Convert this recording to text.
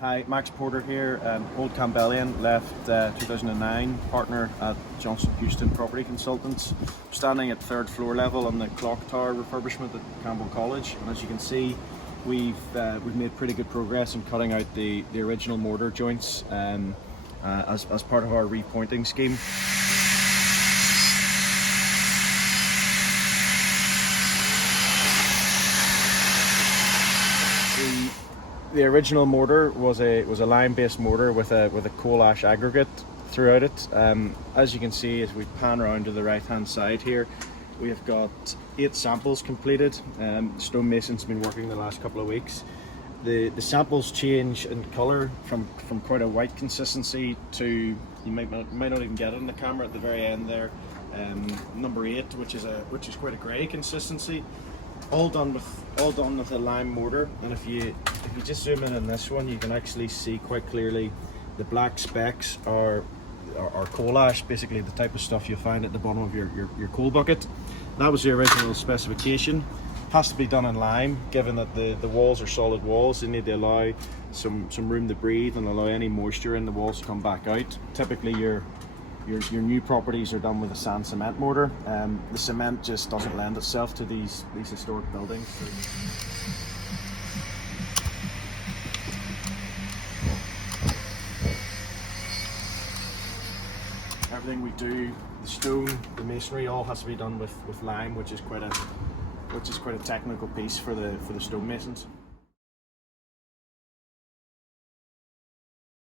Hi, Max Porter here, old Campbellian, left 2009, partner at Johnson Houston Property Consultants. Standing at third floor level on the clock tower refurbishment at Campbell College, and as you can see, we've made pretty good progress in cutting out the original mortar joints as part of our repointing scheme. The original mortar was a lime-based mortar with a coal ash aggregate throughout it. As you can see, as we pan around to the right-hand side here, we have got 8 samples completed. Stonemason's been working the last couple of weeks. The samples change in colour from quite a white consistency to, you might not even get it in the camera at the very end there, number 8, which is quite a grey consistency. All done with a lime mortar, and if you just zoom in on this one, you can actually see quite clearly the black specks are coal ash, basically the type of stuff you find at the bottom of your coal bucket. That was the original specification. Has to be done in lime, given that the walls are solid walls. They need to allow some room to breathe and allow any moisture in the walls to come back out. Typically your new properties are done with a sand cement mortar. The cement just doesn't lend itself to these historic buildings. Everything we do, the stone, the masonry, all has to be done with lime, which is quite a technical piece for the stonemasons.